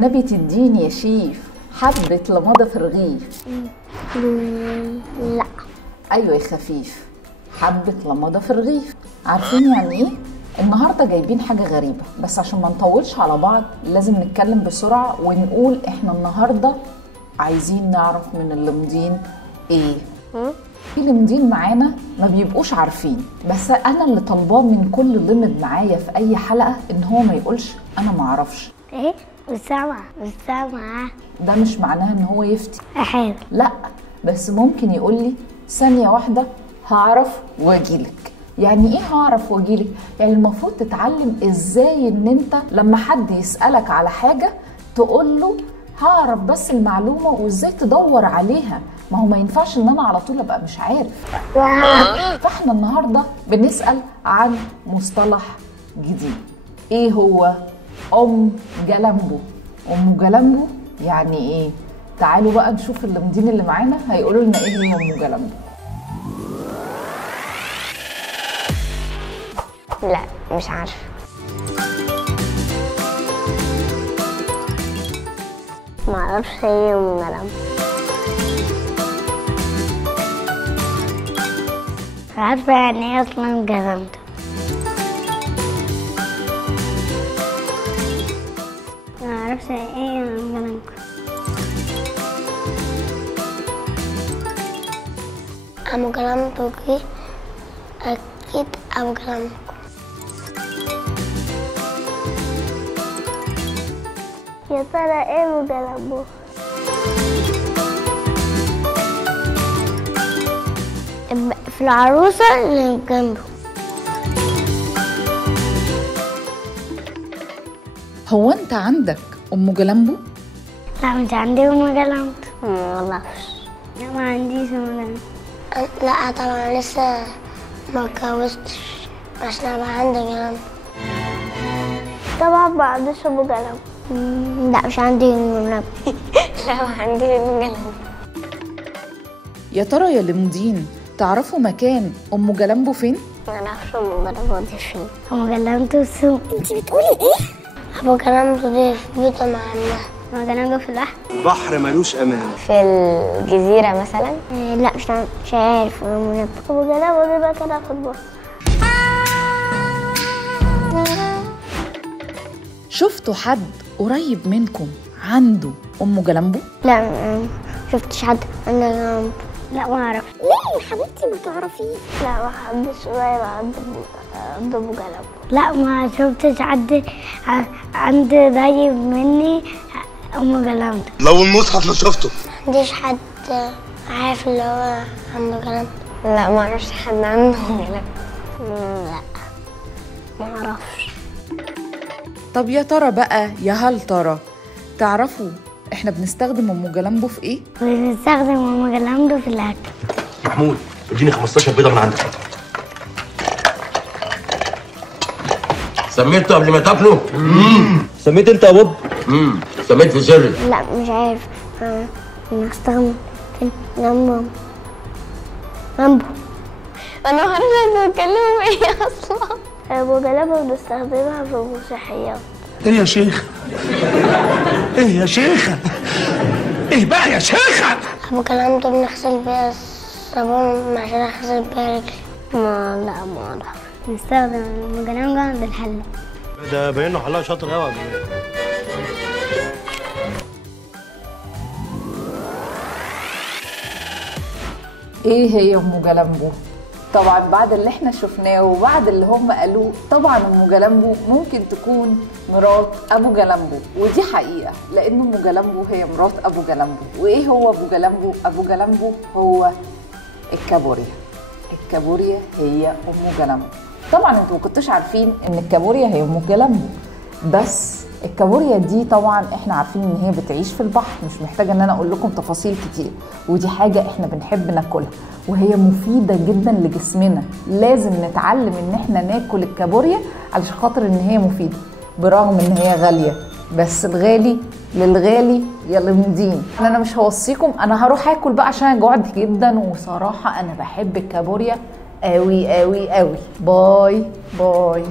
والنبي تديني يا شيف حبة لمضة في الرغيف. لا. ايوه يا خفيف، حبة لمضة في الرغيف. عارفين يعني ايه؟ النهارده جايبين حاجة غريبة، بس عشان ما نطولش على بعض لازم نتكلم بسرعة ونقول احنا النهارده عايزين نعرف من اللمضين ايه. في لمضين معانا ما بيبقوش عارفين، بس انا اللي طالباه من كل لمض معايا في اي حلقة ان هو ما يقولش انا ما اعرفش. ايه؟ مش سامعة. ده مش معناه ان هو يفتي. احاول. لا، بس ممكن يقول لي ثانية واحدة هعرف واجيلك. يعني ايه هعرف واجيلك؟ يعني المفروض تتعلم ازاي ان انت لما حد يسألك على حاجة تقول له هعرف بس المعلومة، وازاي تدور عليها. ما هو ما ينفعش ان انا على طول ابقى مش عارف. فاحنا النهاردة بنسأل عن مصطلح جديد. ايه هو؟ ام جلامبو. ام جلامبو يعني ايه؟ تعالوا بقى نشوف اللمضين اللي معانا هيقولوا لنا ايه هي ام جلامبو. لا مش عارفة. ما اعرفش هي ام جلامبو. عارفة يعني ايه اصلا جلامبو؟ ما اعرفش ايه ام جلامبو. ام جلامبو دي اكيد ام جلامبو. يا ترى ايه ام جلامبو؟ في العروسة اللي جنبه. هو انت عندك ام جلامبو؟ لا مش عندي ام جلامبو. والله لا ما عنديش ام جلامبو. لا طبعا لسه ما اتجوزتش عشان ابقى عندي جلامبو. طبعا ما عنديش ام جلامبو. لا مش عندي ام جلامبو. لا ما عنديش ام جلامبو. يا ترى يا لمضين تعرفوا مكان ام جلامبو فين؟ ما نعرفش ام جلامبو دي فين. ام جلامبو سوق. انت بتقولي ايه؟ ام جلامبو دي في بيته مع عمها. ام جلامبو في البحر. بحر ملوش امان. في الجزيرة مثلا؟ لا مش عارف. ام جلامبو دي بقى كده في البحر. شفتوا حد قريب منكم عنده ام جلامبو؟ لا ما شفتش حد عنده جلامبو. لا ما اعرف. ليه يا حبيبتي ما تعرفيش؟ لا ما حدش قريب عنده ام جلامبو. لا ما شفتش حد عند قريب مني ام جلامبو. لو المصحف ما شفته. ما عنديش حد عارف اللي هو عنده جلامبو. لا ما اعرفش حد عنده جلامبو. لا ما اعرفش. طب يا ترى بقى يا هل ترى تعرفوا احنا بنستخدم ام جلامبو في ايه؟ بنستخدم ام جلامبو في الاكل. محمود اديني 15 بيضه من عندك. سميته قبل ما تاكله؟ سميت انت يا بوب؟ سميت في سري. لا مش عارف. بنستخدم في جلامبو. انا ما اعرفش انتوا بتتكلموا ايه اصلا. ابو جلامبو بنستخدمها في المسرحيات. ايه يا شيخ؟ ايه يا شيخة؟ ايه بقى يا شيخة؟ ابو جلامبو بنغسل بيها الصابون عشان اغسل بيها رجلي. لا ما اعرف. بنستخدم ابو جلامبو عند الحلاق. ده باين له حلاق شاطر قوي. ايه هي ام جلامبو؟ طبعا بعد اللي احنا شفناه وبعد اللي هم قالوه، طبعا ام جلامبو ممكن تكون مرات ابو جلامبو، ودي حقيقه لان ام جلامبو هي مرات ابو جلامبو. وايه هو ابو جلامبو؟ ابو جلامبو هو الكابوريا. الكابوريا هي ام جلامبو. طبعا انتوا ما كنتوش عارفين ان الكابوريا هي ام جلامبو، بس الكابوريا دي طبعا احنا عارفين ان هي بتعيش في البحر، مش محتاجه ان انا اقول لكم تفاصيل كتير، ودي حاجه احنا بنحب ناكلها وهي مفيده جدا لجسمنا. لازم نتعلم ان احنا ناكل الكابوريا علشان خاطر ان هي مفيده، برغم ان هي غاليه، بس الغالي للغالي يا لمضين. انا مش هوصيكم، انا هروح اكل بقى عشان انا جوعت جدا، وصراحه انا بحب الكابوريا قوي قوي قوي. باي باي.